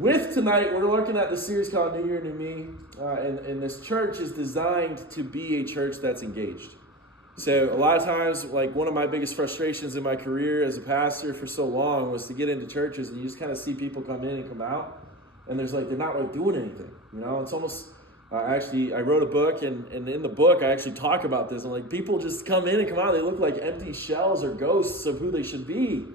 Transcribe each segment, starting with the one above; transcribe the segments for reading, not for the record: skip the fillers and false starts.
With tonight, we're looking at the series called New Year, New Me, and this church is designed to be a church that's engaged. So a lot of times, like one of my biggest frustrations in my career as a pastor for so long was to get into churches and you just kind of see people come in and come out, and they're not like doing anything. You know, it's almost I wrote a book, and in the book I actually talk about this. I'm like, people just come in and come out. They look like empty shells or ghosts of who they should be.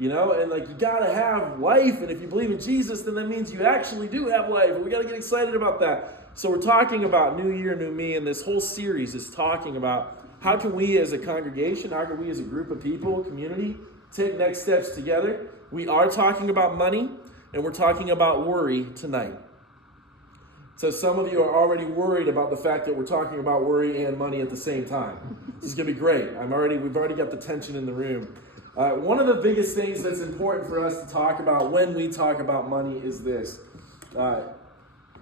You know, and like you gotta have life, and if you believe in Jesus, then that means you actually do have life, and we gotta get excited about that. So we're talking about New Year, New Me, and this whole series is talking about how can we as a congregation, how can we as a group of people, community, take next steps together. We are talking about money, and we're talking about worry tonight. So some of you are already worried about the fact that we're talking about worry and money at the same time. This is gonna be great. We've already got the tension in the room. One of the biggest things that's important for us to talk about when we talk about money is this.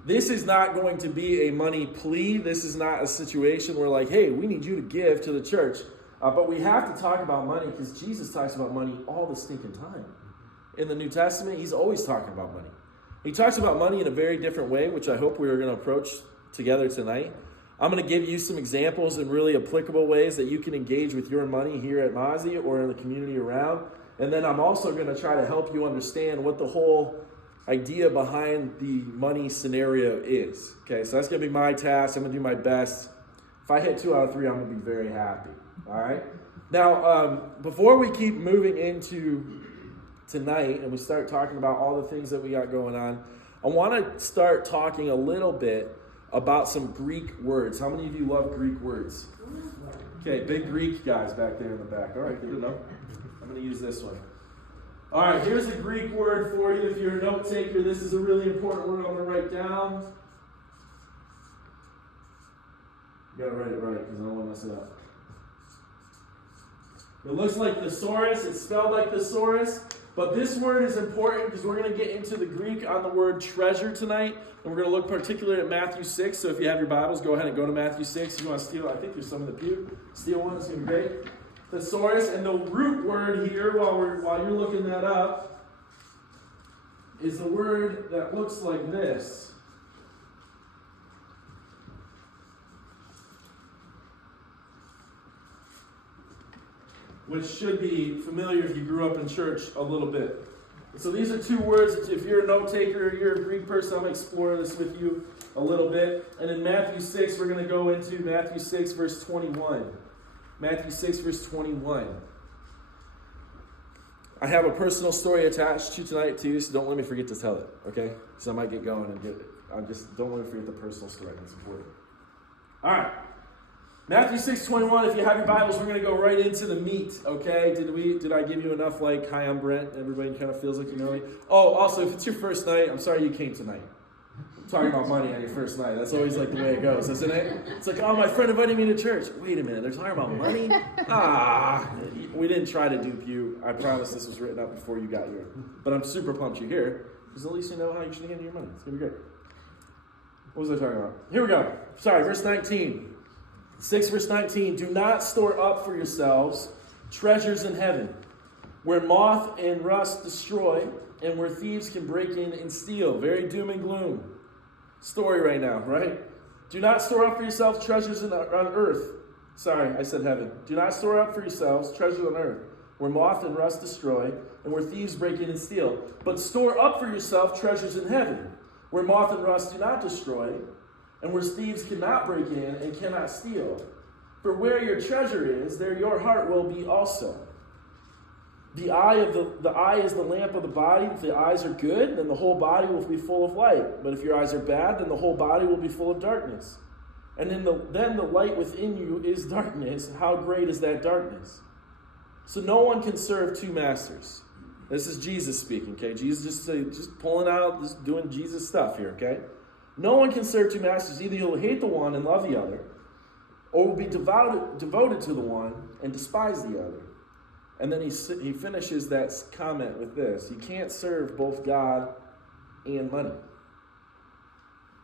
This is not going to be a money plea. This is not a situation where like, hey, we need you to give to the church. But we have to talk about money because Jesus talks about money all the stinking time. In the New Testament, he's always talking about money. He talks about money in a very different way, which I hope we are going to approach together tonight. I'm going to give you some examples in really applicable ways that you can engage with your money here at Mazi or in the community around. And then I'm also going to try to help you understand what the whole idea behind the money scenario is. Okay, so that's going to be my task. I'm going to do my best. If I hit 2 out of 3, I'm going to be very happy. All right? Now, before we keep moving into tonight and we start talking about all the things that we got going on, I want to start talking a little bit about some Greek words. How many of you love Greek words? Okay, big Greek guys back there in the back. All right, good enough. I'm going to use this one. All right, here's a Greek word for you. If you're a note taker, this is a really important word I'm going to write down. You got to write it right because I don't want to mess it up. It looks like thesaurus. It's spelled like thesaurus. But this word is important because we're going to get into the Greek on the word treasure tonight. And we're going to look particularly at Matthew 6. So if you have your Bibles, go ahead and go to Matthew 6. If you want to steal, I think there's some in the pew. Steal one, it's going to be great. Thesaurus. And the root word here, while you're looking that up, is the word that looks like this. Which should be familiar if you grew up in church a little bit. So these are two words. If you're a note taker or you're a Greek person, I'm going to explore this with you a little bit. And in Matthew 6, we're going to go into Matthew 6, verse 21. Matthew 6, verse 21. I have a personal story attached to tonight too, so don't let me forget to tell it, okay? So I might get going and don't let me forget the personal story. That's important. All right. Matthew 6:21, if you have your Bibles, we're going to go right into the meat, okay? Did I give you enough, like, hi, I'm Brent, everybody kind of feels like you know me? Oh, also, if it's your first night, I'm sorry you came tonight. I'm talking about money on your first night. That's always, like, the way it goes, isn't it? It's like, oh, my friend invited me to church. Wait a minute, they're talking about money? We didn't try to dupe you. I promise this was written up before you got here. But I'm super pumped you're here, because at least you know how you should handle your money. It's going to be great. What was I talking about? Here we go. Sorry, verse 19. 6 verse 19, do not store up for yourselves treasures in heaven, where moth and rust destroy, and where thieves can break in and steal. Very doom and gloom story right now, right? Do not store up for yourselves treasures on earth. Sorry, I said heaven. Do not store up for yourselves treasures on earth, where moth and rust destroy, and where thieves break in and steal. But store up for yourself treasures in heaven, where moth and rust do not destroy, and where thieves cannot break in and cannot steal. For where your treasure is, there your heart will be also. The eye is the lamp of the body. If the eyes are good, then the whole body will be full of light. But if your eyes are bad, then the whole body will be full of darkness. And then the light within you is darkness. How great is that darkness? So no one can serve two masters. This is Jesus speaking, okay? Jesus just pulling out, just doing Jesus stuff here, okay? No one can serve two masters. Either you'll hate the one and love the other, or will be devoted to the one and despise the other. And then he finishes that comment with this. You can't serve both God and money.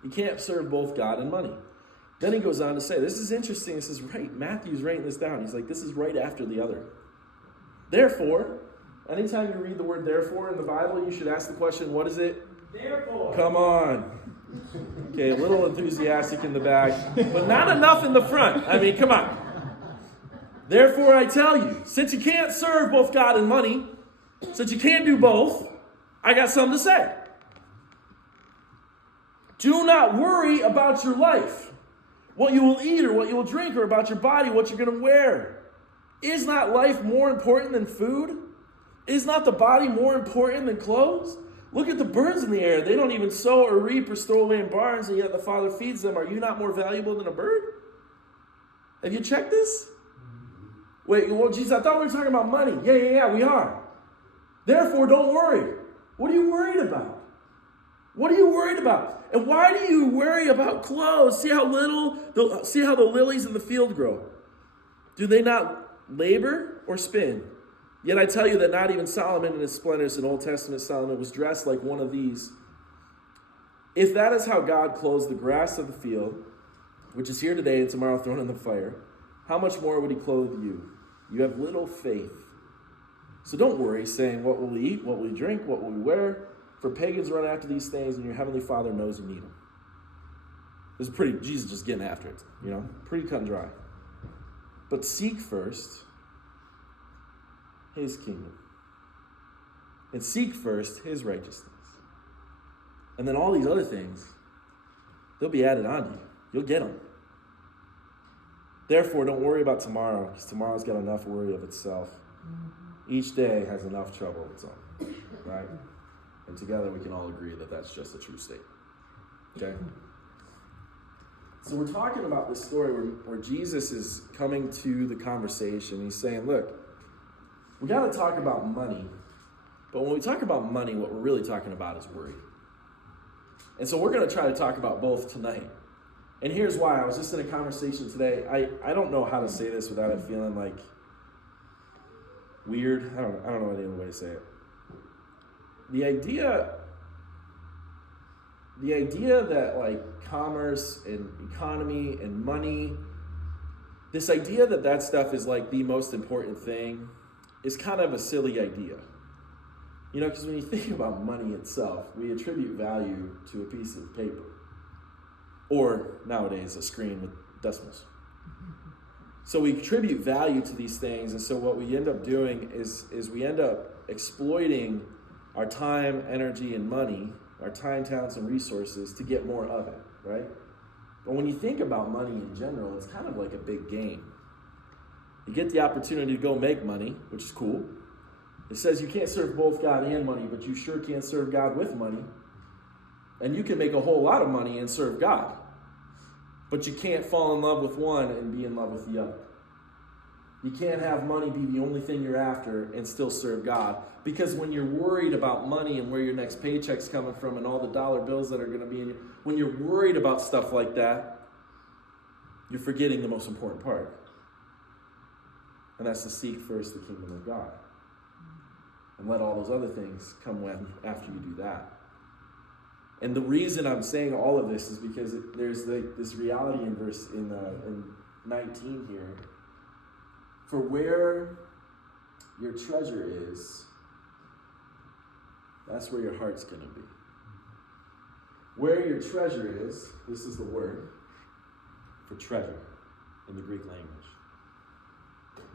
You can't serve both God and money. Then he goes on to say, this is interesting. This is right. Matthew's writing this down. He's like, this is right after the other. Therefore, anytime you read the word therefore in the Bible, you should ask the question, what is it Therefore. Come on. Okay, a little enthusiastic in the back, but not enough in the front. I mean, come on. Therefore, I tell you, since you can't serve both God and money, since you can't do both, I got something to say. Do not worry about your life, what you will eat or what you will drink, or about your body, what you're going to wear. Is not life more important than food? Is not the body more important than clothes? Look at the birds in the air. They don't even sow or reap or store away in barns, and yet the Father feeds them. Are you not more valuable than a bird? Have you checked this? Wait, well, Jesus, I thought we were talking about money. Yeah, we are. Therefore, don't worry. What are you worried about? What are you worried about? And why do you worry about clothes? See how the lilies in the field grow. Do they not labor or spin? Yet I tell you that not even Solomon in his splendors in Old Testament Solomon was dressed like one of these. If that is how God clothes the grass of the field, which is here today and tomorrow thrown in the fire, how much more would he clothe you? You have little faith. So don't worry, saying, what will we eat, what will we drink, what will we wear? For pagans run after these things, and your heavenly Father knows you need them. This is pretty, Jesus just getting after it, pretty cut and dry. But seek first his kingdom. And seek first his righteousness. And then all these other things, they'll be added on to you. You'll get them. Therefore, don't worry about tomorrow, because tomorrow's got enough worry of itself. Each day has enough trouble of its own, right? And together we can all agree that that's just a true statement. Okay? So we're talking about this story where Jesus is coming to the conversation. He's saying, look, we got to talk about money. But when we talk about money, what we're really talking about is worry. And so we're going to try to talk about both tonight. And here's why. I was just in a conversation today. I don't know how to say this without it feeling like weird. I don't know any other way to say it. The idea that like commerce and economy and money, this idea that stuff is like the most important thing is kind of a silly idea. Because when you think about money itself, we attribute value to a piece of paper. Or nowadays, a screen with decimals. So we attribute value to these things, and so what we end up doing is we end up exploiting our time, energy, and money, our time, talents, and resources to get more of it, right? But when you think about money in general, it's kind of like a big game. You get the opportunity to go make money, which is cool. It says you can't serve both God and money, but you sure can serve God with money. And you can make a whole lot of money and serve God. But you can't fall in love with one and be in love with the other. You can't have money be the only thing you're after and still serve God. Because when you're worried about money and where your next paycheck's coming from and all the dollar bills that are going to be in you, when you're worried about stuff like that, you're forgetting the most important part. And that's to seek first the kingdom of God. And let all those other things come after you do that. And the reason I'm saying all of this is because there's this reality in verse in 19 here. For where your treasure is, that's where your heart's going to be. Where your treasure is, this is the word for treasure in the Greek language.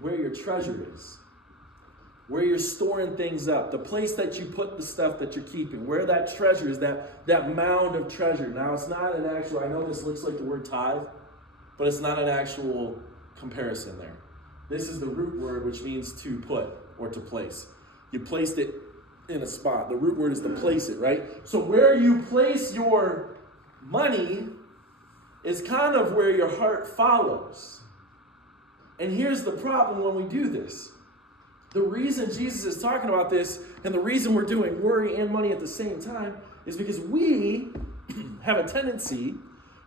Where your treasure is, where you're storing things up, the place that you put the stuff that you're keeping, where that treasure is, that mound of treasure. Now, it's not an actual, I know this looks like the word tithe, but it's not an actual comparison there. This is the root word, which means to put or to place. You placed it in a spot. The root word is to place it, right? So where you place your money is kind of where your heart follows. And here's the problem when we do this. The reason Jesus is talking about this and the reason we're doing worry and money at the same time is because we have a tendency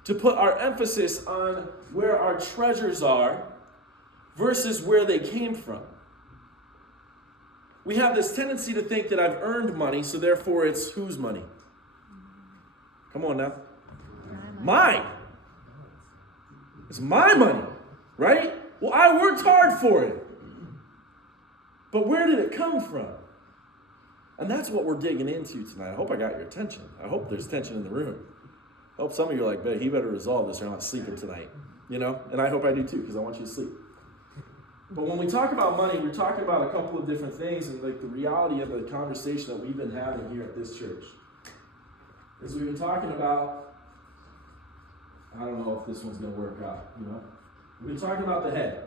to put our emphasis on where our treasures are versus where they came from. We have this tendency to think that I've earned money, so therefore it's whose money? Come on now. Mine. It's my money, right? Well, I worked hard for it. But where did it come from? And that's what we're digging into tonight. I hope I got your attention. I hope there's tension in the room. I hope some of you are like, he better resolve this or I'm not sleeping tonight. And I hope I do too, because I want you to sleep. But when we talk about money, we're talking about a couple of different things, and like the reality of the conversation that we've been having here at this church. As we've been talking about, I don't know if this one's going to work out, We've been talking about the head.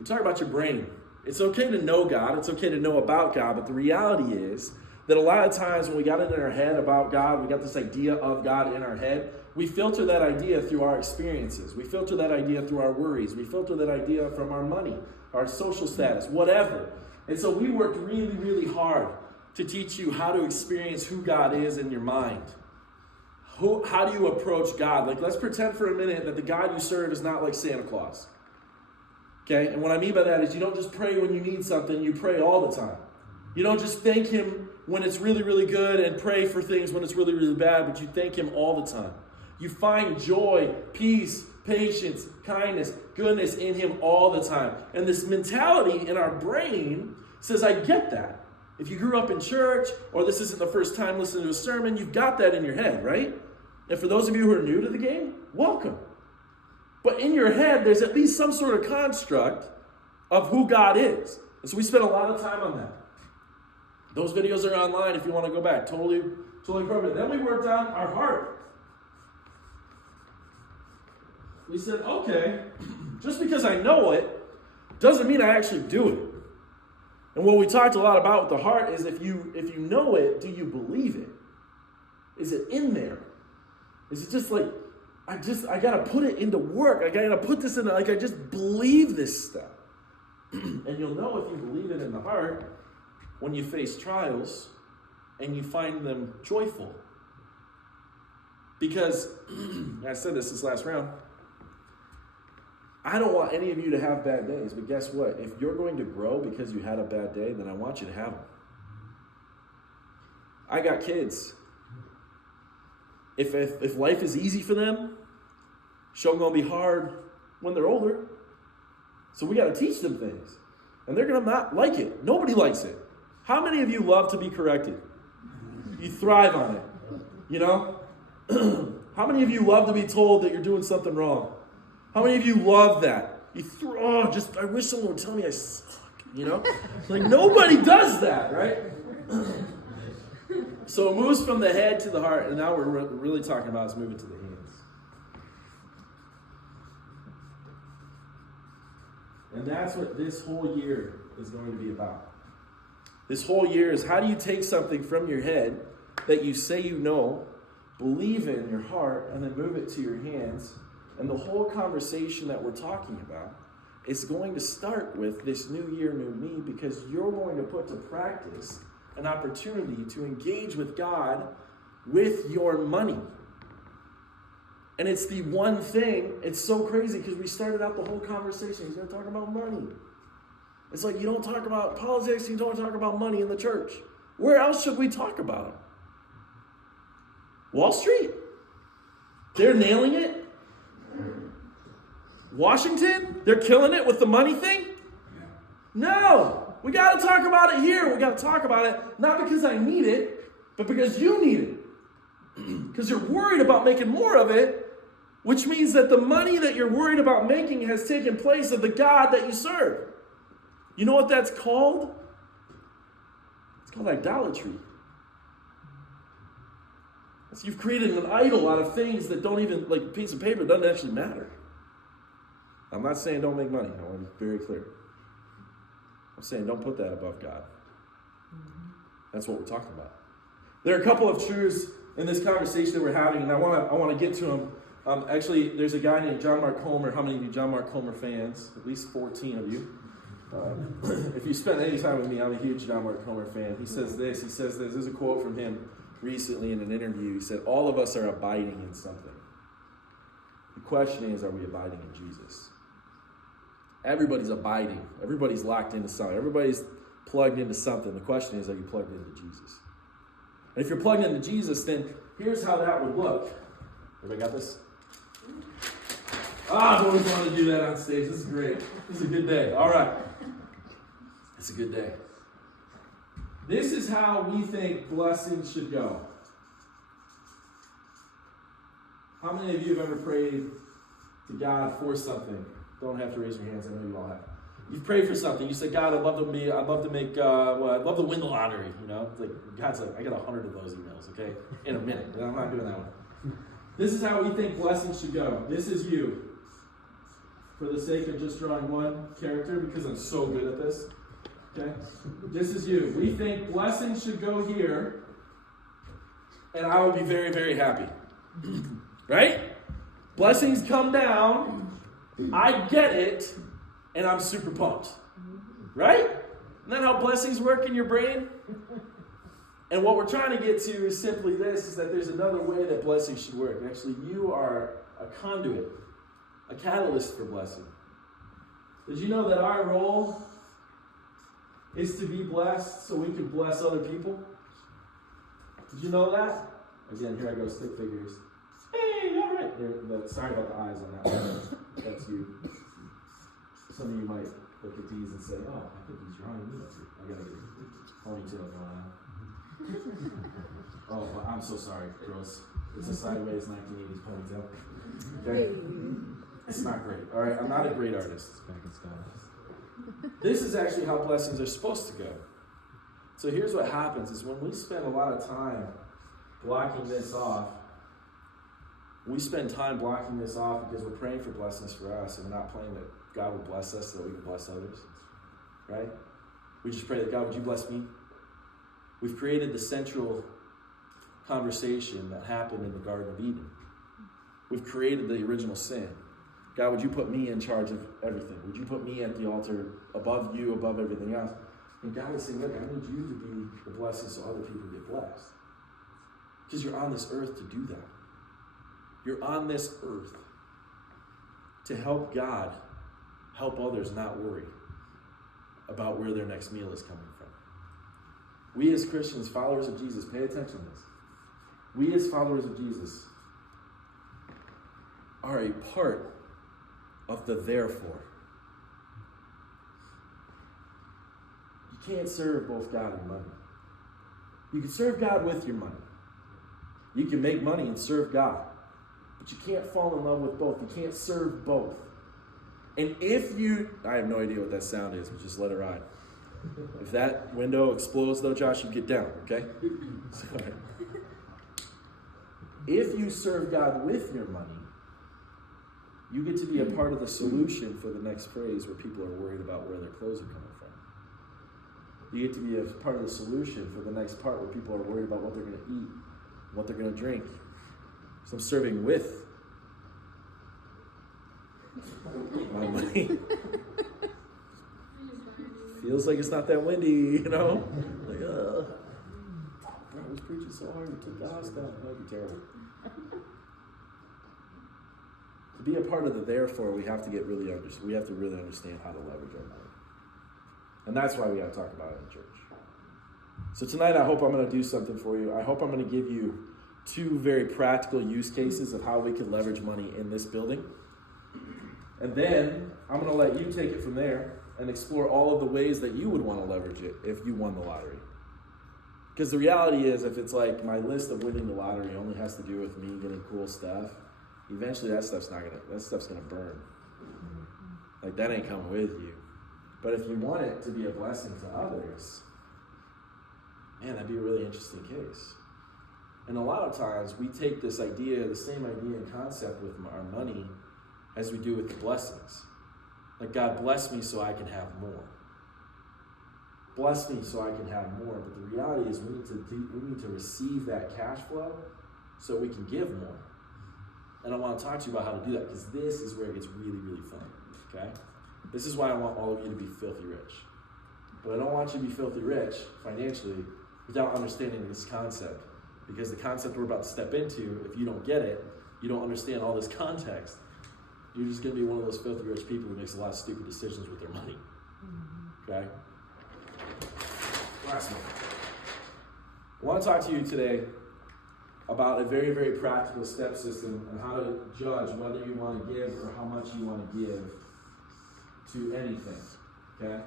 We're talking about your brain. It's okay to know God. It's okay to know about God. But the reality is that a lot of times when we got it in our head about God, we got this idea of God in our head, we filter that idea through our experiences. We filter that idea through our worries. We filter that idea from our money, our social status, whatever. And so we worked really, really hard to teach you how to experience who God is in your mind. How do you approach God? Like, let's pretend for a minute that the God you serve is not like Santa Claus. Okay? And what I mean by that is you don't just pray when you need something, you pray all the time. You don't just thank him when it's really, really good and pray for things when it's really, really bad, but you thank him all the time. You find joy, peace, patience, kindness, goodness in him all the time. And this mentality in our brain says, I get that. If you grew up in church, or this isn't the first time listening to a sermon, you've got that in your head, right? And for those of you who are new to the game, welcome. But in your head, there's at least some sort of construct of who God is. And so we spent a lot of time on that. Those videos are online if you want to go back. Totally appropriate. Then we worked on our heart. We said, okay, just because I know it doesn't mean I actually do it. And what we talked a lot about with the heart is if you know it, do you believe it? Is it in there? Is it just like, I got to put it into work. I got to put this in, I just believe this stuff. And you'll know if you believe it in the heart when you face trials and you find them joyful. Because, I said this last round, I don't want any of you to have bad days, but guess what? If you're going to grow because you had a bad day, then I want you to have them. I got kids. If life is easy for them, show them going to be hard when they're older. So we got to teach them things. And they're going to not like it. Nobody likes it. How many of you love to be corrected? You thrive on it. How many of you love to be told that you're doing something wrong? How many of you love that? I wish someone would tell me I suck, Like, nobody does that, right? So it moves from the head to the heart, and now we're really talking about is moving to the hands. And that's what this whole year is going to be about. This whole year is how do you take something from your head that you say you know, believe in your heart, and then move it to your hands. And the whole conversation that we're talking about is going to start with this new year, new me, because you're going to put to practice an opportunity to engage with God with your money. And it's the one thing, it's so crazy because we started out the whole conversation, he's going to talk about money. It's like you don't talk about politics, you don't talk about money in the church. Where else should we talk about it? Wall Street. They're nailing it. Washington, they're killing it with the money thing? No, we got to talk about it here. We got to talk about it, not because I need it, but because you need it. Because you're worried about making more of it, which means that the money that you're worried about making has taken place of the God that you serve. You know what that's called? It's called idolatry. So you've created an idol out of things that don't even, like a piece of paper, doesn't actually matter. I'm not saying don't make money. I want to be very clear. I'm saying don't put that above God. That's what we're talking about. There are a couple of truths in this conversation that we're having, and I want to get to them. Actually, there's a guy named John Mark Comer. How many of you John Mark Comer fans? At least 14 of you. If you spend any time with me, I'm a huge John Mark Comer fan. He says this. There's a quote from him recently in an interview. He said, all of us are abiding in something. The question is, are we abiding in Jesus? Everybody's abiding. Everybody's locked into something. Everybody's plugged into something. The question is, are you plugged into Jesus? And if you're plugged into Jesus, then here's how that would look. Everybody got this? I've always wanted to do that on stage. This is great. This is a good day. All right. It's a good day. This is how we think blessings should go. How many of you have ever prayed to God for something? Don't have to raise your hands. I know you all have. You've prayed for something. You said, God, I'd love to win the lottery. You know, it's like God's like, I got 100 of those emails. Okay, in a minute. I'm not doing that one. This is how we think blessings should go. This is you. For the sake of just drawing one character, because I'm so good at this. Okay, this is you. We think blessings should go here, and I will be very, very happy. Right? Blessings come down, I get it, and I'm super pumped. Right? Isn't that how blessings work in your brain? And what we're trying to get to is simply this, is that there's another way that blessings should work. Actually, you are a conduit, a catalyst for blessing. Did you know that our role is to be blessed so we can bless other people? Did you know that? Again, here I go, stick figures. Hey, all right. Sorry about the eyes on that one. That's you. Some of you might look at these and say, oh, I think he's drawing me. I gotta get a ponytail going on. Oh, well, I'm so sorry, girls. It's a sideways 1980s ponytail. Okay? It's not great. All right, I'm not a great artist. It's back in Scotland. This is actually how blessings are supposed to go. So here's what happens is when we spend a lot of time blocking this off, we spend time blocking this off because we're praying for blessings for us, and we're not praying that God would bless us so that we can bless others. Right? We just pray that, God, would you bless me? We've created the central conversation that happened in the Garden of Eden. We've created the original sin. God, would you put me in charge of everything? Would you put me at the altar above you, above everything else? And God would say, look, I need you to be the blessing so other people get blessed. Because you're on this earth to do that. You're on this earth to help God help others not worry about where their next meal is coming from. We as Christians, followers of Jesus, pay attention to this. We as followers of Jesus are a part of the therefore. You can't serve both God and money. You can serve God with your money. You can make money and serve God. But you can't fall in love with both. You can't serve both. And if you, I have no idea what that sound is, but just let it ride. If that window explodes though, Josh, you get down, okay? Sorry. If you serve God with your money, you get to be a part of the solution for the next phrase where people are worried about where their clothes are coming from. You get to be a part of the solution for the next part where people are worried about what they're going to eat, what they're going to drink. So I'm serving with my money. Feels like it's not that windy, you know? Like, bro, I was preaching so hard, you took the house down. It might be terrible. To be a part of the therefore, we have to really understand how to leverage our money. And that's why we got to talk about it in church. So tonight, I hope I'm going to do something for you. I hope I'm going to give you 2 very practical use cases of how we can leverage money in this building. And then I'm going to let you take it from there and explore all of the ways that you would want to leverage it if you won the lottery. Because the reality is, if it's like my list of winning the lottery only has to do with me getting cool stuff, eventually that stuff's gonna burn. Like, that ain't coming with you. But if you want it to be a blessing to others, man, that'd be a really interesting case. And a lot of times we take this idea, the same idea and concept with our money as we do with the blessings. Like, God bless me so I can have more. Bless me so I can have more. But the reality is we need to receive that cash flow so we can give more. And I want to talk to you about how to do that, because this is where it gets really, really fun. Okay? This is why I want all of you to be filthy rich. But I don't want you to be filthy rich financially without understanding this concept. Because the concept we're about to step into, if you don't get it, you don't understand all this context, you're just going to be one of those filthy rich people who makes a lot of stupid decisions with their money. Okay? Last one. I want to talk to you today about a very, very practical step system on how to judge whether you want to give or how much you want to give to anything. Okay?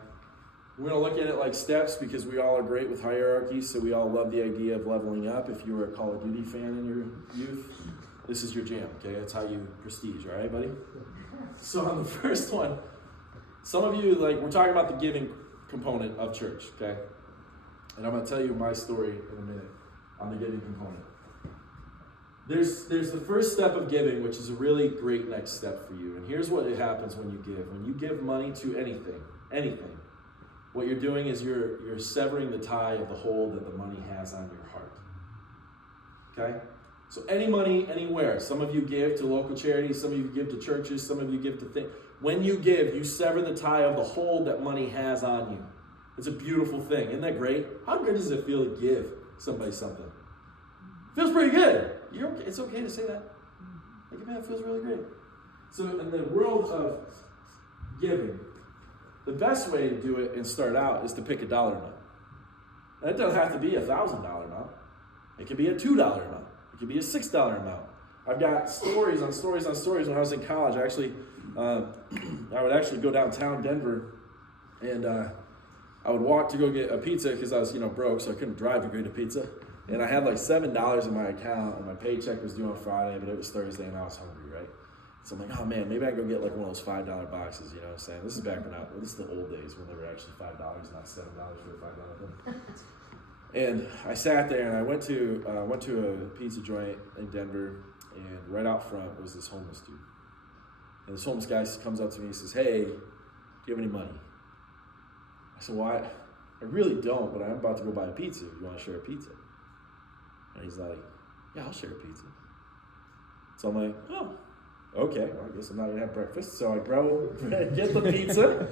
We're going to look at it like steps because we all are great with hierarchies, so we all love the idea of leveling up. If you were a Call of Duty fan in your youth, this is your jam, okay? That's how you prestige, all right, buddy? So on the first one, some of you, we're talking about the giving component of church, okay? And I'm going to tell you my story in a minute on the giving component. There's the first step of giving, which is a really great next step for you. And here's what happens when you give. When you give money to anything, what you're doing is you're severing the tie of the hold that the money has on your heart. Okay? So any money, anywhere. Some of you give to local charities, some of you give to churches, some of you give to things. When you give, you sever the tie of the hold that money has on you. It's a beautiful thing. Isn't that great? How good does it feel to give somebody something? Feels pretty good. You're okay. It's okay to say that. Man, it feels really great. So in the world of giving, the best way to do it and start out is to pick a dollar amount. And it doesn't have to be $1,000 amount. It could be a $2 amount. It could be a $6 amount. I've got stories on stories on stories. When I was in college, I would actually go downtown Denver, and I would walk to go get a pizza because I was, broke, so I couldn't drive to go get a pizza. And I had $7 in my account, and my paycheck was due on Friday, but it was Thursday, and I was hungry, right? So I'm like, oh man, maybe I can go get one of those $5 boxes, you know what I'm saying? This is back when this is the old days when they were actually $5, not $7 for a $5 thing. And I sat there and I went to a pizza joint in Denver, and right out front was this homeless dude. And this homeless guy comes up to me and says, hey, do you have any money? I said, well, I really don't, but I'm about to go buy a pizza if you want to share a pizza. And he's like, yeah, I'll share a pizza. So I'm like, oh, okay, well, I guess I'm not going to have breakfast. So I go get the pizza,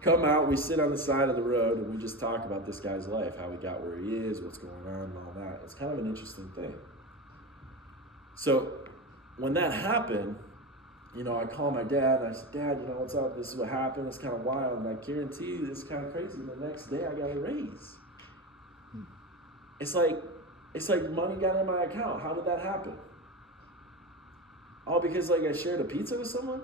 come out, we sit on the side of the road, and we just talk about this guy's life, how he got where he is, what's going on, and all that. It's kind of an interesting thing. So when that happened, I called my dad, and I said, Dad, what's up? This is what happened. It's kind of wild. And I guarantee you, this is kind of crazy. The next day, I got a raise. It's like money got in my account. How did that happen? All because I shared a pizza with someone?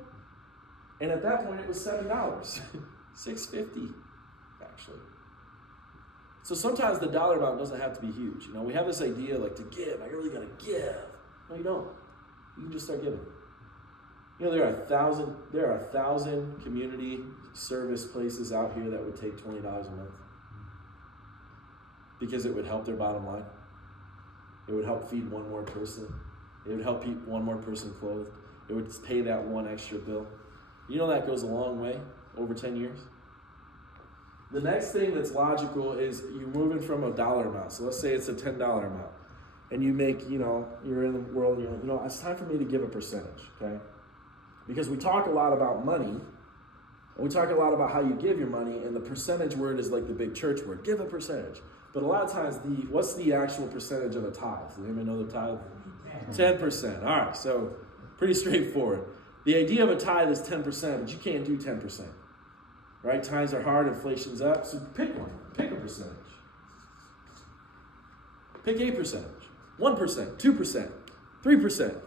And at that point, it was $7. $6.50, actually. So sometimes the dollar amount doesn't have to be huge. We have this idea to give. I really got to give. No, you don't. You can just start giving. There are 1,000 community service places out here that would take $20 a month because it would help their bottom line. It would help feed one more person. It would help keep one more person clothed. It would pay that one extra bill. That goes a long way over 10 years. The next thing that's logical is you're moving from a dollar amount. So let's say it's a $10 amount. And you make, you're in the world and you're like, it's time for me to give a percentage, okay? Because we talk a lot about money, and we talk a lot about how you give your money, and the percentage word is like the big church word, give a percentage. But a lot of times, what's the actual percentage of a tithe? Does anybody know the tithe? 10%. All right, so pretty straightforward. The idea of a tithe is 10%, but you can't do 10%. Right? Times are hard, inflation's up, so pick one. Pick a percentage. Pick a percentage. 1%, 2%, 3%.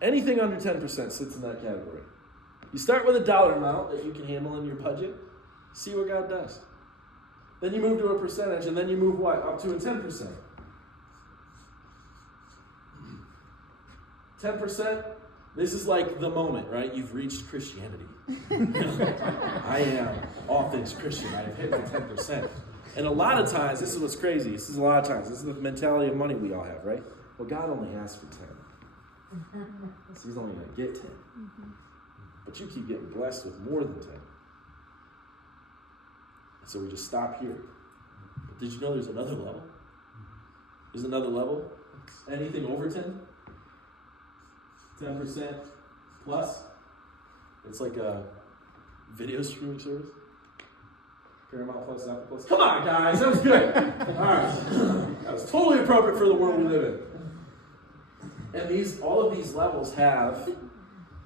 Anything under 10% sits in that category. You start with a dollar amount that you can handle in your budget. See what God does. Then you move to a percentage, and then you move what? Up to a 10%. 10%, this is like the moment, right? You've reached Christianity. I am all things Christian. I have hit the 10%. And a lot of times, this is what's crazy. This is the mentality of money we all have, right? Well, God only asks for 10. So he's only going to get 10. Mm-hmm. But you keep getting blessed with more than 10. And so we just stop here. But did you know there's another level? There's another level. Anything over 10? 10% plus. It's like a video streaming service. Paramount Plus, Apple Plus. Come on, guys, that was good. All right. That was totally appropriate for the world we live in. And all of these levels have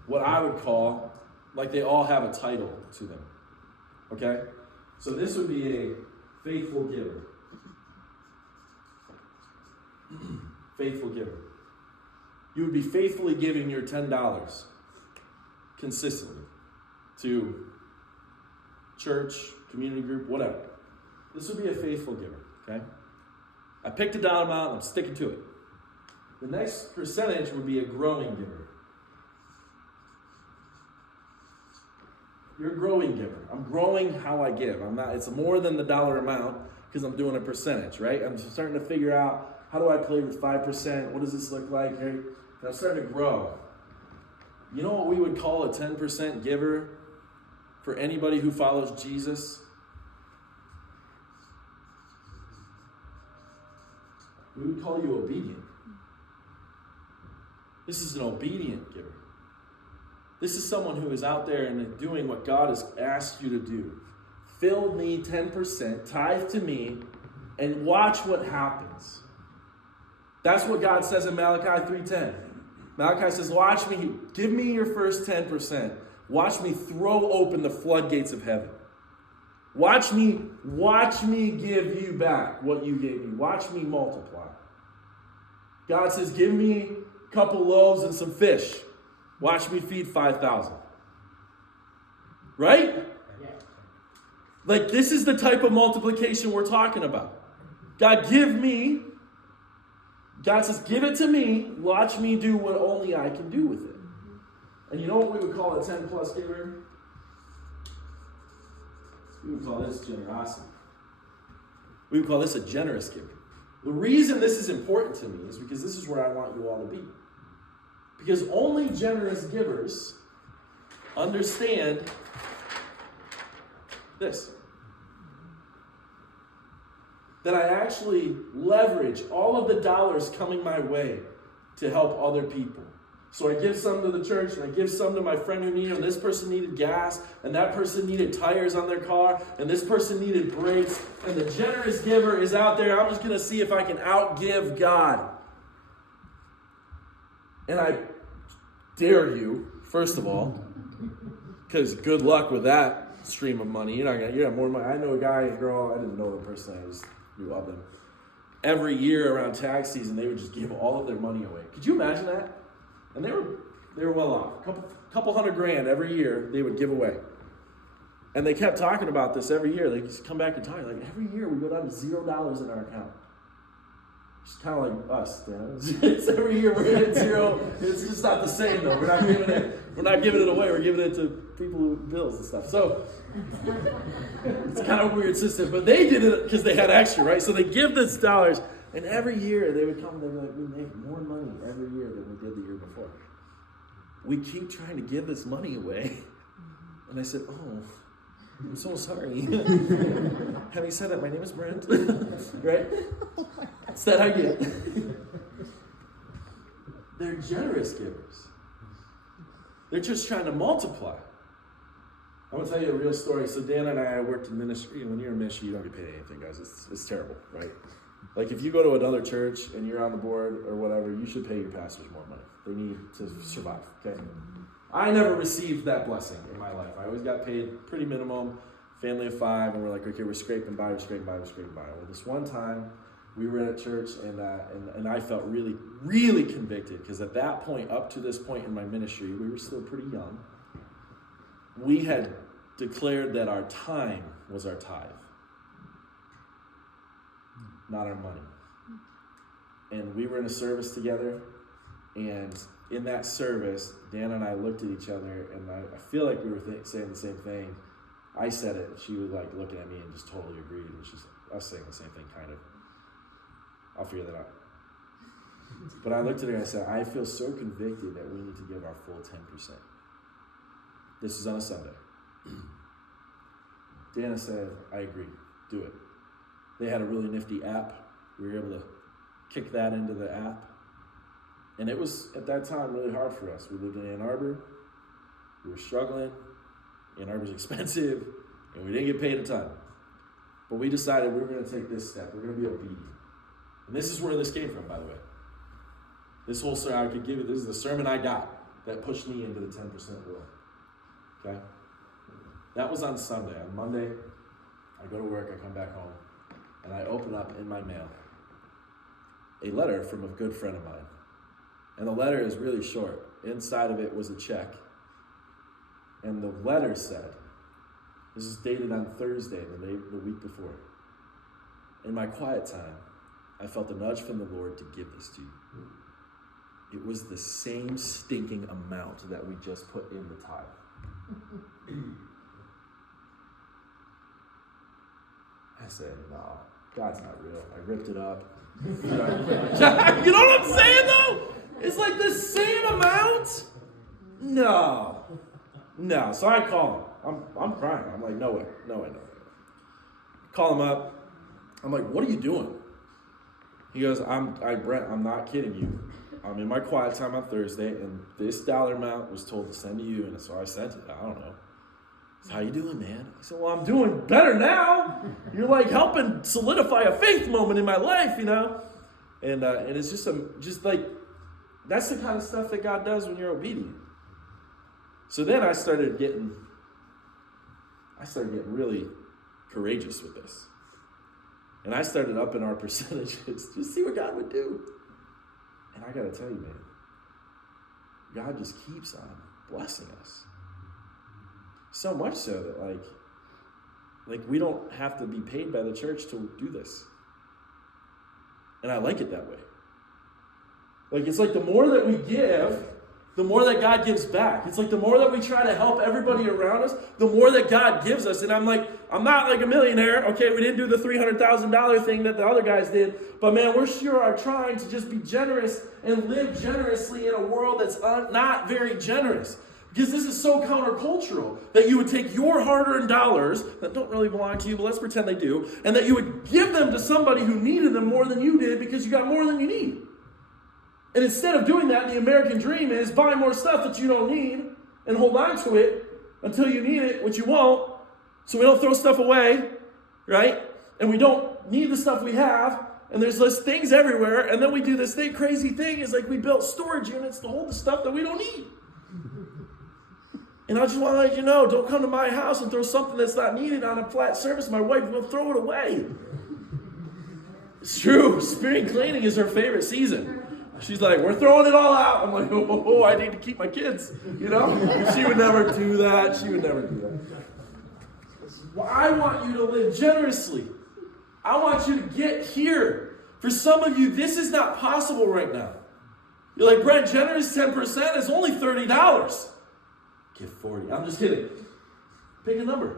what I would call, they all have a title to them. Okay? So this would be a faithful giver. Faithful giver. You would be faithfully giving your $10 consistently to church, community group, whatever. This would be a faithful giver, okay? I picked a dollar amount and I'm sticking to it. The next percentage would be a growing giver. You're a growing giver. I'm growing how I give. It's more than the dollar amount because I'm doing a percentage, right? I'm starting to figure out, how do I play with 5%? What does this look like, right? And I'm starting to grow. You know what we would call a 10% giver for anybody who follows Jesus? We would call you obedient. This is an obedient giver. This is someone who is out there and doing what God has asked you to do. Fill me 10%, tithe to me, and watch what happens. That's what God says in Malachi 3:10. Malachi says, watch me, give me your first 10%. Watch me throw open the floodgates of heaven. Watch me give you back what you gave me. Watch me multiply. God says, give me a couple loaves and some fish. Watch me feed 5,000. Right? Like, this is the type of multiplication we're talking about. God says, give it to me. Watch me do what only I can do with it. And you know what we would call a 10 plus giver? We would call this generosity. We would call this a generous giver. The reason this is important to me is because this is where I want you all to be. Because only generous givers understand this. That I actually leverage all of the dollars coming my way to help other people. So I give some to the church, and I give some to my friend who needed them. This person needed gas, and that person needed tires on their car, and this person needed brakes. And the generous giver is out there. I'm just going to see if I can outgive God. And I dare you, first of all, because good luck with that stream of money. You're not going to have more money. I know a guy and girl, I didn't know them personally, I just knew of them. Every year around tax season, they would just give all of their money away. Could you imagine that? And they were well off. Couple $100,000 every year they would give away. And they kept talking about this every year. They just come back and talk. Like, every year we go down to $0 in our account. It's kind of like us, Dan. It's every year we're at zero. It's just not the same though. We're not giving it away. We're giving it to people who bills and stuff. So it's kind of a weird system. But they did it because they had extra, right? So they give this dollars, and every year they would come and they'd be like, we make more money every year than we did the year before. We keep trying to give this money away. And I said, oh, I'm so sorry. Having said that, my name is Brent. Right? Is that how you get? They're generous givers. They're just trying to multiply. I'm going to tell you a real story. So Dan and I worked in ministry. When you're in ministry, you don't get paid anything, guys. It's terrible, right? Like if you go to another church and you're on the board or whatever, you should pay your pastors more money. They need to survive, okay? I never received that blessing in my life. I always got paid pretty minimum, family of 5, and we're like, okay, we're scraping by. Well, this one time, we were at church, and I felt really, really convicted, because at that point, up to this point in my ministry, we were still pretty young. We had declared that our time was our tithe, not our money. And we were in a service together, and in that service, Dan and I looked at each other, and I feel like we were saying the same thing. I said it, and she was like looking at me and just totally agreed, and she's us saying the same thing, kind of. I'll figure that out. But I looked at her and I said, I feel so convicted that we need to give our full 10%. This is on a Sunday. Dana said, I agree, do it. They had a really nifty app. We were able to kick that into the app. And it was, at that time, really hard for us. We lived in Ann Arbor. We were struggling. Ann Arbor's expensive. And we didn't get paid a ton. But we decided we were going to take this step. We're going to be obedient. And this is where this came from, by the way. This whole sermon, I could give you, this is the sermon I got that pushed me into the 10% rule. Okay? That was on Sunday. On Monday, I go to work, I come back home, and I open up in my mail a letter from a good friend of mine. And the letter is really short. Inside of it was a check. And the letter said, This is dated on Thursday, the week before. In my quiet time, I felt a nudge from the Lord to give this to you. It was the same stinking amount that we just put in the tithe. I said, no, God's not real. I ripped it up. You know what I'm saying, though? It's like the same amount? No. So I call him. I'm crying. I'm like, no way. Call him up. I'm like, what are you doing? He goes, Brent, I'm not kidding you. I'm in my quiet time on Thursday, and this dollar amount was told to send to you, and so I sent it. I don't know. How you doing, man? I said, well, I'm doing better now. You're like helping solidify a faith moment in my life, you know? And it's just like, that's the kind of stuff that God does when you're obedient. So then I started getting really courageous with this. And I started upping our percentages to see what God would do. And I got to tell you, man, God just keeps on blessing us. So much so that like we don't have to be paid by the church to do this. And I like it that way. Like, it's like the more that we give, the more that God gives back. It's like the more that we try to help everybody around us, the more that God gives us. And I'm not like a millionaire. Okay, we didn't do the $300,000 thing that the other guys did. But man, we're sure are trying to just be generous and live generously in a world that's not very generous. Because this is so countercultural that you would take your hard-earned dollars that don't really belong to you, but let's pretend they do, and that you would give them to somebody who needed them more than you did because you got more than you need. And instead of doing that, the American dream is buy more stuff that you don't need and hold on to it until you need it, which you won't, so we don't throw stuff away, right? And we don't need the stuff we have, and there's less things everywhere, and then we do this crazy thing is like we built storage units to hold the stuff that we don't need. And I just want to let you know, don't come to my house and throw something that's not needed on a flat surface. My wife will throw it away. It's true. Spring cleaning is her favorite season. She's like, we're throwing it all out. I'm like, oh, I need to keep my kids. You know? She would never do that. Well, I want you to live generously. I want you to get here. For some of you, this is not possible right now. You're like, Brent, generous 10% is only $30. Give 40. I'm just kidding. Pick a number.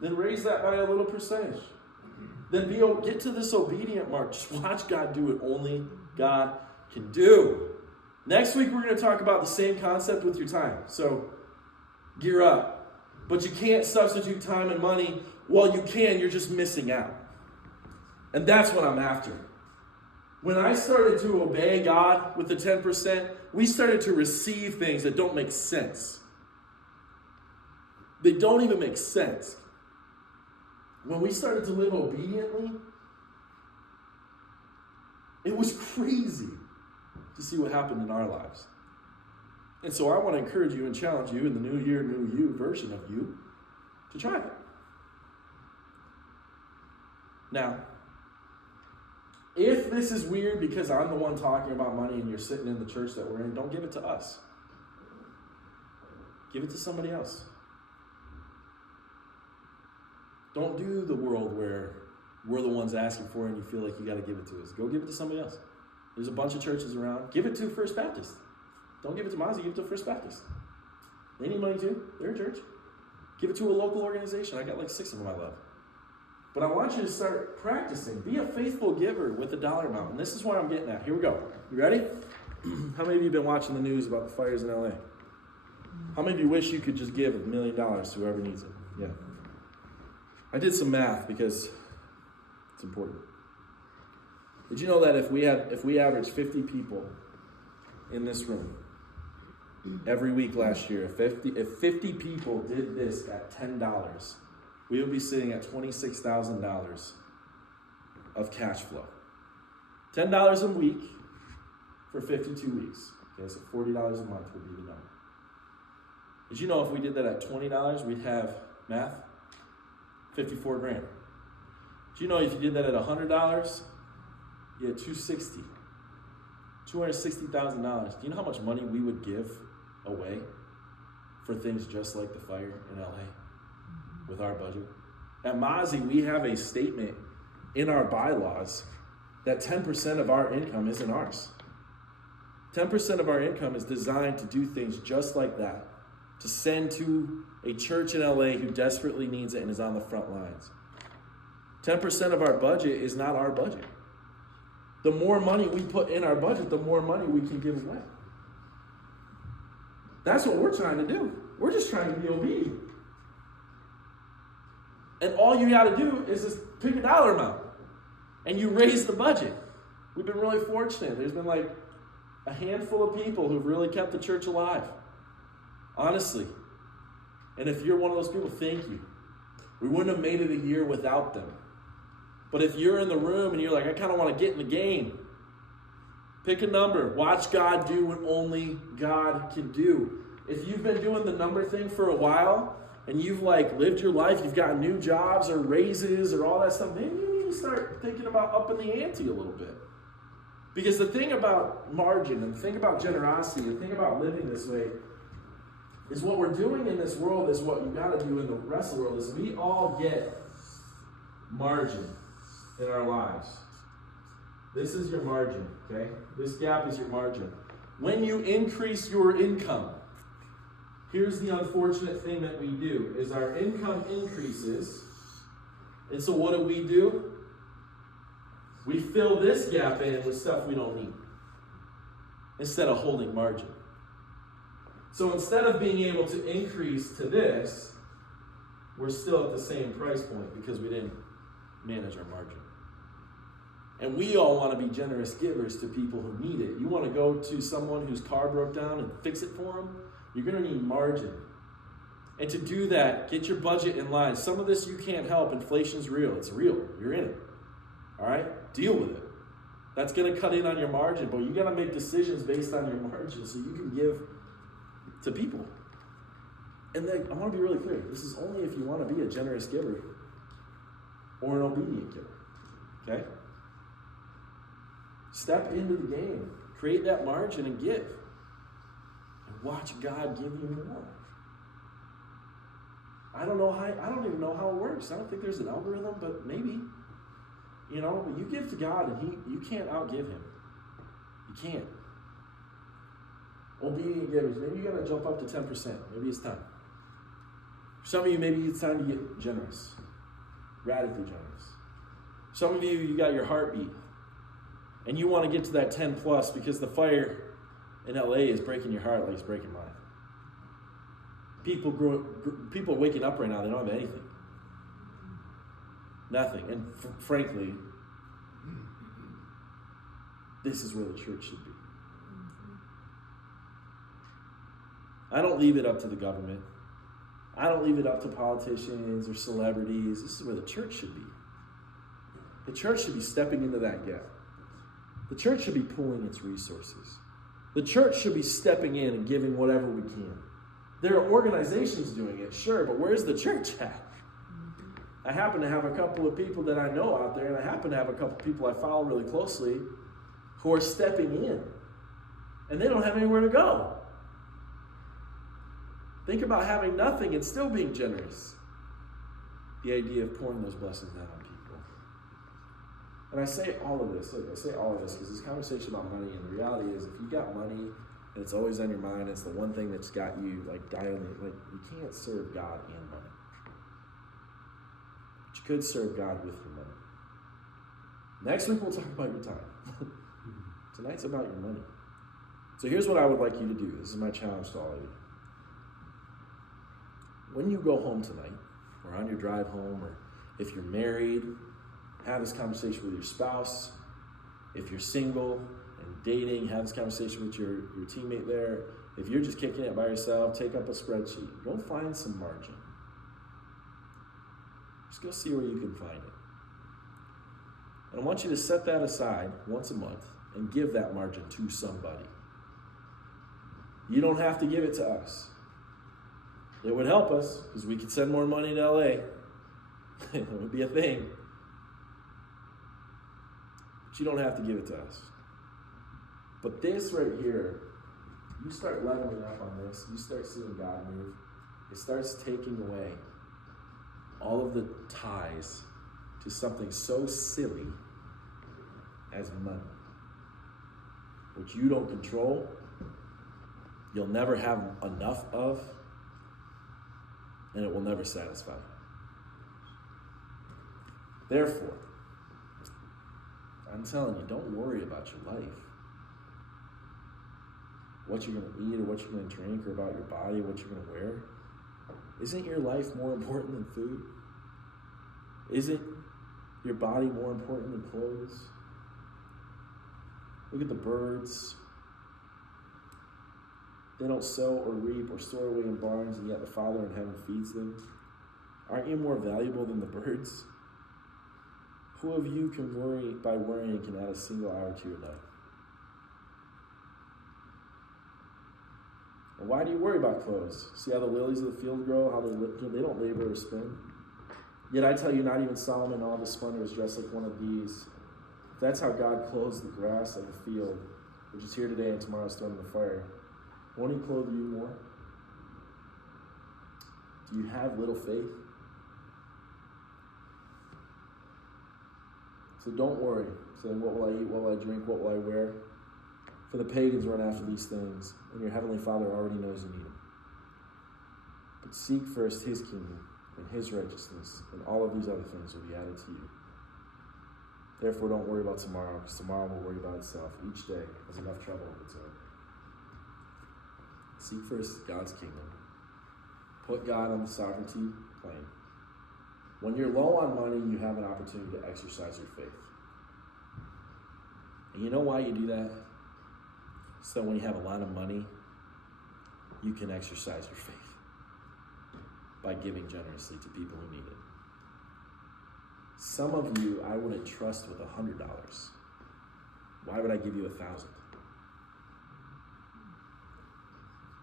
Then raise that by a little percentage. Then get to this obedient mark. Just watch God do what only God can do. Next week, we're going to talk about the same concept with your time. So, gear up. But you can't substitute time and money. Well, you can. You're just missing out. And that's what I'm after. When I started to obey God with the 10%, we started to receive things that don't make sense. They don't even make sense. When we started to live obediently, it was crazy to see what happened in our lives. And so I want to encourage you and challenge you in the new year, new you version of you to try it. Now, if this is weird because I'm the one talking about money and you're sitting in the church that we're in, don't give it to us. Give it to somebody else. Don't do the world where we're the ones asking for it and you feel like you got to give it to us. Go give it to somebody else. There's a bunch of churches around. Give it to First Baptist. Don't give it to Mazi, give it to First Baptist. They need money too. They're a church. Give it to a local organization. I got like 6 of them I love. But I want you to start practicing. Be a faithful giver with a dollar amount. And this is what I'm getting at. Here we go. You ready? How many of you have been watching the news about the fires in LA? How many of you wish you could just give $1 million to whoever needs it? Yeah. I did some math because it's important. Did you know that if we average 50 people in this room every week last year, if 50 people did this at $10, we would be sitting at $26,000 of cash flow. $10 a week for 52 weeks. Okay, so $40 a month would be the number. Did you know if we did that at $20, we'd have, math, 54 grand. Did you know if you did that at $100, you had $260,000. Do you know how much money we would give away for things just like the fire in LA with our budget? At Mazi, we have a statement in our bylaws that 10% of our income isn't ours. 10% of our income is designed to do things just like that, to send to a church in LA who desperately needs it and is on the front lines. 10% of our budget is not our budget. The more money we put in our budget, the more money we can give away. That's what we're trying to do. We're just trying to be obedient. And all you got to do is just pick a dollar amount and you raise the budget. We've been really fortunate. There's been like a handful of people who've really kept the church alive. Honestly. And if you're one of those people, thank you. We wouldn't have made it a year without them. But if you're in the room and you're like, I kind of want to get in the game, pick a number. Watch God do what only God can do. If you've been doing the number thing for a while and you've like lived your life, you've got new jobs or raises or all that stuff, maybe you need to start thinking about upping the ante a little bit. Because the thing about margin and the thing about generosity, the thing about living this way is what we're doing in this world is what you got to do in the rest of the world is we all get margin in our lives. This is your margin, okay? This gap is your margin. When you increase your income, here's the unfortunate thing that we do, is our income increases, and so what do? We fill this gap in with stuff we don't need, instead of holding margin. So instead of being able to increase to this, we're still at the same price point because we didn't manage our margin. And we all want to be generous givers to people who need it. You want to go to someone whose car broke down and fix it for them? You're going to need margin. And to do that, get your budget in line. Some of this you can't help. Inflation's real. It's real. You're in it. All right? Deal with it. That's going to cut in on your margin, but you got to make decisions based on your margin so you can give to people. And then I want to be really clear. This is only if you want to be a generous giver or an obedient giver. Okay? Step into the game. Create that margin and give. And watch God give you more. I don't even know how it works. I don't think there's an algorithm, but maybe. But you give to God and you can't outgive him. You can't. Obedient givers, maybe you gotta jump up to 10%. Maybe it's time. For some of you, maybe it's time to get generous. Radically generous. Some of you got your heartbeat. And you want to get to that 10 plus because the fire in LA is breaking your heart like it's breaking mine. People waking up right now, they don't have anything. Nothing. And frankly, this is where the church should be. I don't leave it up to the government. I don't leave it up to politicians or celebrities. This is where the church should be. The church should be stepping into that gap. The church should be pooling its resources. The church should be stepping in and giving whatever we can. There are organizations doing it, sure, but where's the church at? I happen to have a couple of people that I know out there, and I happen to have a couple of people I follow really closely who are stepping in, and they don't have anywhere to go. Think about having nothing and still being generous. The idea of pouring those blessings down on people. And I say all of this because this conversation about money, and the reality is if you got money and it's always on your mind, it's the one thing that's got you like dialing, like you can't serve God and money. But you could serve God with your money. Next week we'll talk about your time. Tonight's about your money. So here's what I would like you to do. This is my challenge to all of you. When you go home tonight, or on your drive home, or if you're married, have this conversation with your spouse. If you're single and dating, have this conversation with your teammate there. If you're just kicking it by yourself, take up a spreadsheet. Go find some margin. Just go see where you can find it. And I want you to set that aside once a month and give that margin to somebody. You don't have to give it to us. It would help us because we could send more money to LA. It would be a thing. But you don't have to give it to us. But this right here You start leveling up on this, you start seeing God move. It starts taking away all of the ties to something so silly as money, which you don't control, you'll never have enough of, and it will never satisfy. Therefore, I'm telling you, don't worry about your life. What you're going to eat or what you're going to drink or about your body, what you're going to wear. Isn't your life more important than food? Isn't your body more important than clothes? Look at the birds. They don't sow or reap or store away in barns, and yet the Father in heaven feeds them. Aren't you more valuable than the birds? Who of you can worry by worrying can add a single hour to your life? And why do you worry about clothes? See how the lilies of the field grow, how they don't labor or spin? Yet I tell you, not even Solomon in all his splendor is dressed like one of these. If that's how God clothes the grass of the field, which is here today and tomorrow is thrown in the fire, won't he clothe you more? Do you have little faith? So don't worry, saying, what will I eat, what will I drink, what will I wear? For the pagans run after these things, and your heavenly Father already knows you need them. But seek first his kingdom and his righteousness, and all of these other things will be added to you. Therefore, don't worry about tomorrow, because tomorrow will worry about itself. Each day has enough trouble of its own. Seek first God's kingdom. Put God on the sovereignty plane. When you're low on money, you have an opportunity to exercise your faith. And you know why you do that? So when you have a lot of money, you can exercise your faith by giving generously to people who need it. Some of you, I wouldn't trust with $100. Why would I give you 1,000?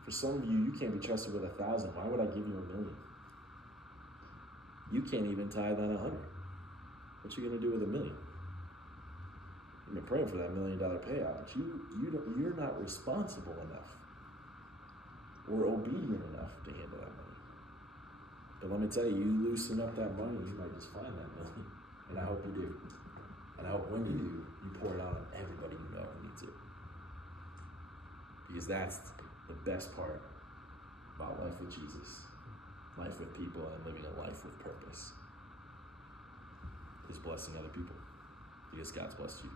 For some of you, you can't be trusted with 1,000. Why would I give you 1,000,000? You can't even tithe on 100. What you gonna do with 1,000,000? You've been praying for that $1 million payout, but you're not responsible enough or obedient enough to handle that money. But let me tell you, you loosen up that money, you might just find that million. And I hope you do. And I hope when you do, you pour it out on everybody you know who needs it. Because that's the best part about life with Jesus, life with people, and living a life with purpose, is blessing other people. Because God's blessed you.